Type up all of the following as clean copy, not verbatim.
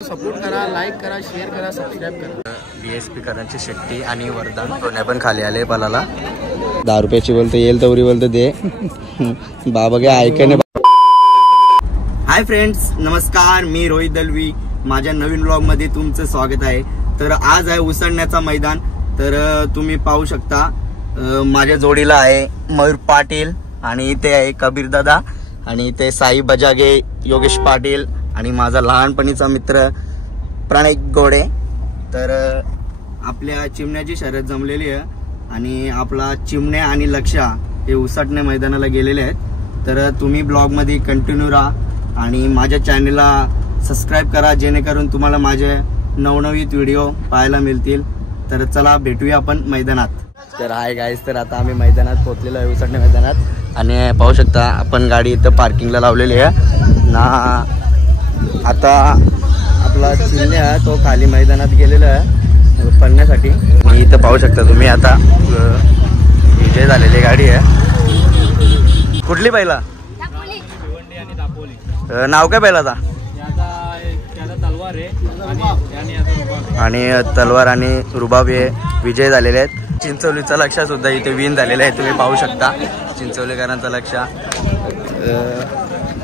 Support करा, like करा, share करा, सबस्क्राईब करा। DSP करांची शेट्टी आणि वरदान दोन्ही पण खाली आले पलाला। 10 रुपयाची बोलते येईल तवरी बोलते दे बाबा काय ऐकणे। हाय फ्रेंड्स, नमस्कार, मी रोहित दलवी, माझ्या नवीन ब्लॉग मध्ये तुमचं स्वागत आहे। तर आज आहे उसळण्याचा मैदान। तर तुम्ही पाहू शकता माझ्या जोडीला आहे मयूर पाटील आणि इथे आहे कबीर दादा आणि इथे साई बजागे, योगेश पाटील आणि माझा लहानपणीचा मित्र प्रणय गोडे। तर आपल्या चिमण्याची शर्यत जमलेली आहे आणि आपला चिमण्या आणि लक्ष्या हे उसटणे मैदानाला गेलेले आहेत। तर तुम्ही ब्लॉग मध्ये कंटिन्यू राहा आणि माझ्या चॅनलला सबस्क्राईब करा, जेणेकरून तुम्हाला माझे नवनवीन व्हिडिओ पाहायला मिळतील। तर चला भेटूया आपण मैदानात। तर हाय गाईज, तर आता आम्ही मैदानात पोहोचलेलो आहे, उसटणे मैदानात। आणि पाहू शकता आपण गाडी इथं पार्किंगला लावलेली आहे ना। आता आपला चिमण्या तो खाली मैदानात गेलेला आहे पळण्यासाठी। मी इथं पाहू शकता तुम्ही, आता विजय झालेली गाडी आहे। कुठली पहिला नाव काय पहिला? आणि तलवार आणि रुबाब हे विजय झालेले आहेत। चिंचवलीचा लक्ष्य सुद्धा इथे विन झालेला आहे, तुम्ही पाहू शकता। चिंचवलीकरांचा लक्ष्य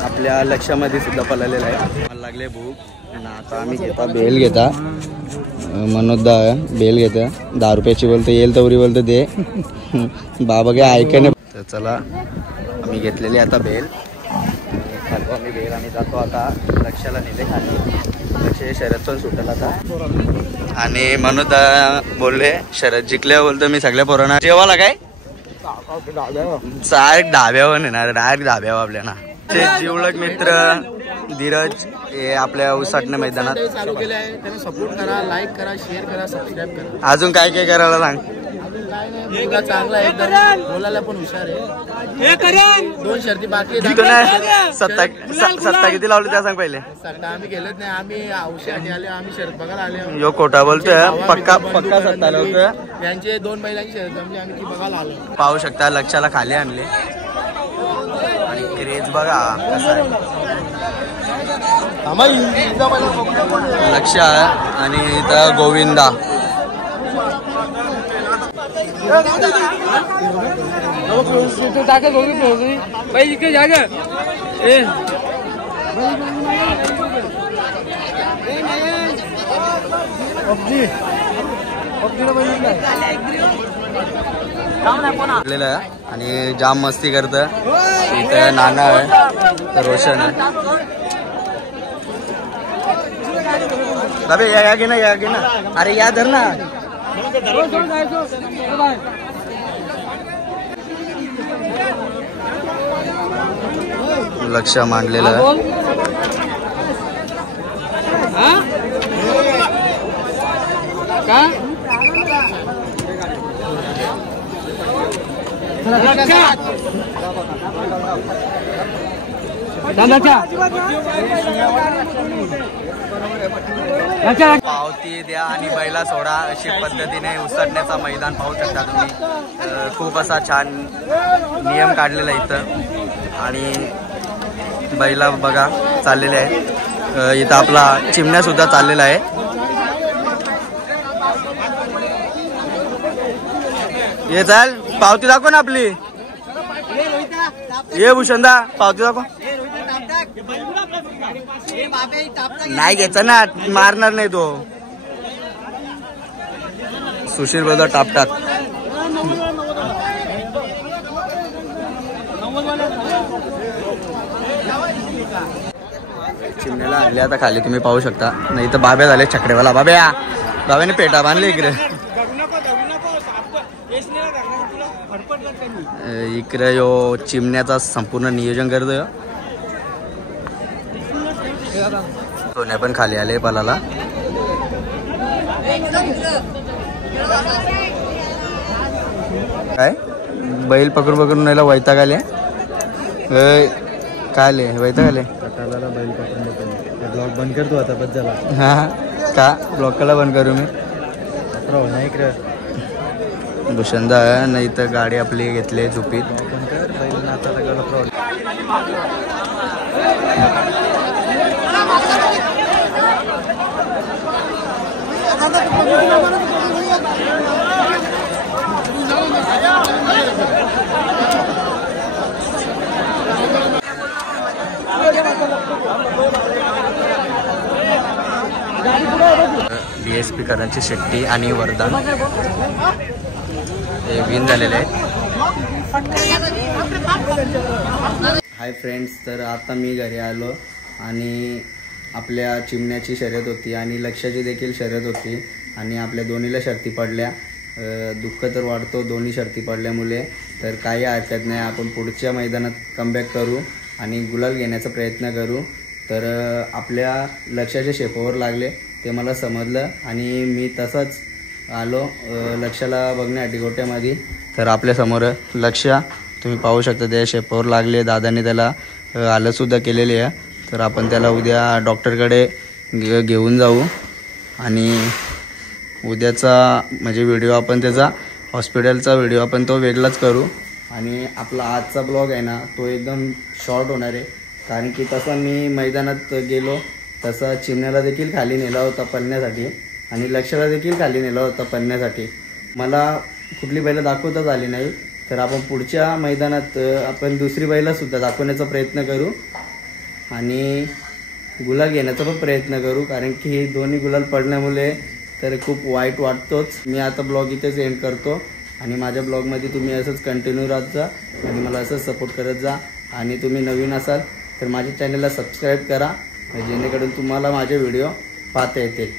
आपल्या लक्ष्यामध्ये सुद्धा पळालेला आहे। मला लागले भूक आणि आता आम्ही घेता बेल घेता मनोदा बेल घेता 10 रुपयाची बोलते येईल तवरी बोलते दे बाबा काय ऐकणे। तर चला आम्ही घेतलेली आता बेल, खातो आम्ही बेल आणि जातो आता लक्ष्याला नेले खाली। लक्ष शर्यत पण सुटेल आता आणि मनोद बोलले शर्यत जिंकल्यावर बोलतो मी सगळ्या पोरांना जेवायला काय डायरेक्ट ढाब्यावर नेणार, डायरेक्ट ढाब्यावर आपल्याला। ते जिवलग मित्र धीरज हे आपल्या उसटणे मैदानात चालू केले आहे, त्यांना सपोर्ट करा, लाईक करा, शेअर करा, सबस्क्राईब करा। अजून काय काय करायला सांग? मुलगा चांगला आहे, एकदम बोलायला पण हुशार आहे। 2 शर्ती बाकी आहेत। सत्ता किती लावली त्या सांग पहिले? सत्ता आम्ही गेलेच नाही, आम्ही औषधी आले, आम्ही शर्त बघायला आले। यो खोटा बोलतोय, पक्का सत्ता लावतोय। त्यांचे 2 बैलांची शर्त जमली, आम्ही ती बघायला आलो। पाहू शकता लक्षाला खाली आणले आणि क्रेज बघा कसा आहे। लक्ष आणि इथं गोविंदा आणि जाम मस्ती करत। इथं नाना आहे, रोशन आहे। बाबे या घे ना, अरे या धर ना। लक्ष मांडलेलं आहे। पावती द्या आणि बैला सोडा अशी पद्धतीने उसटण्याचा मैदान पाहू शकता तुम्ही। खूप असा छान नियम काढलेला इथं आणि बैला बघा चाललेले आहेत। इथं आपला चिमण्या सुद्धा चाललेला आहे। ये चाल, पावती दाखव ना आपली। ये भूषणदा पावती दाखव। नाही घ्यायचं ना, मारणार नाही तो। सुशील बोलतो टापटात। चिमण्याला आणले आता खाली, तुम्ही पाहू शकता। नाही तर बाब्या झाले छकडेवाला। बाब्याने पेटा बांधले इकडे। इकडे यो चिमण्याचा संपूर्ण नियोजन करतोय। सोन्या पण खाली आले पलाला। काय बैल पकडून नाहीला वैताग आले, काय आले वैताग आले। बैल पकडून ब्लॉग बंद करतो आता, बस झाला। हा का ब्लॉग कला बंद करू मी? नाही भूषणदा नाही तर गाडी आपली घेतली झोपीत। DSP करांची शेट्टी आणि वरदान हे विन झालेले आहेत. हाय फ्रेंड्स, तर आता मी घरी आलो आणि आपल्या चिमण्याची शर्यत होती आणि लक्ष्याची देखील शर्यत होती आणि आपल्या दोन्हीला शर्ती पडल्या. दुःख तर वाटतो दोन्ही शर्ती पडल्यामुळे, तर काही हरकत नाही, आपण पुढच्या मैदानात कमबॅक करू आणि गुलाल घेण्याचा प्रयत्न करू. तर आपल्या लक्ष्याच्या शेपावर लागले ते मला समजलं आणि मी तसंच आलो लक्ष्याला बघण्यासाठी गोट्यामध्ये. तर आपल्यासमोर लक्ष तुम्ही पाहू शकता, त्या शेपावर लागले. दादाने त्याला आलंसुद्धा केलेली आहे. तर आपण त्याला उद्या डॉक्टरकडे घेऊन जाऊ आणि उद्याचा म्हणजे व्हिडिओ आपण त्याचा हॉस्पिटलचा व्हिडिओ आपण तो वेगळाच करू. आणि आपला आजचा ब्लॉग आहे ना तो एकदम शॉर्ट होणार आहे, कारण की तसं मी मैदानात गेलो तसं चिमण्याला देखील खाली नेला होता पळण्यासाठी आणि लक्ष्याला देखील खाली नेला होता पळण्यासाठी. मला कुठली बैलं दाखवताच आली नाही. तर आपण पुढच्या मैदानात आपण दुसरी बैलंसुद्धा दाखवण्याचा प्रयत्न करू आणि गुलाल घेण्याचा पण प्रयत्न करू, कारण की हे दोन्ही गुलाल पडण्यामुळे तर खूप वाईट वाटतोच. मी आता ब्लॉग इथेच एंड करतो आणि माझ्या ब्लॉगमध्ये तुम्ही असंच कंटिन्यू राहत जा आणि मला असंच सपोर्ट करत जा. आणि तुम्ही नवीन असाल तर माझ्या चॅनलला सबस्क्राईब करा जेणेकरून तुम्हाला माझे व्हिडिओ पाहता येतील.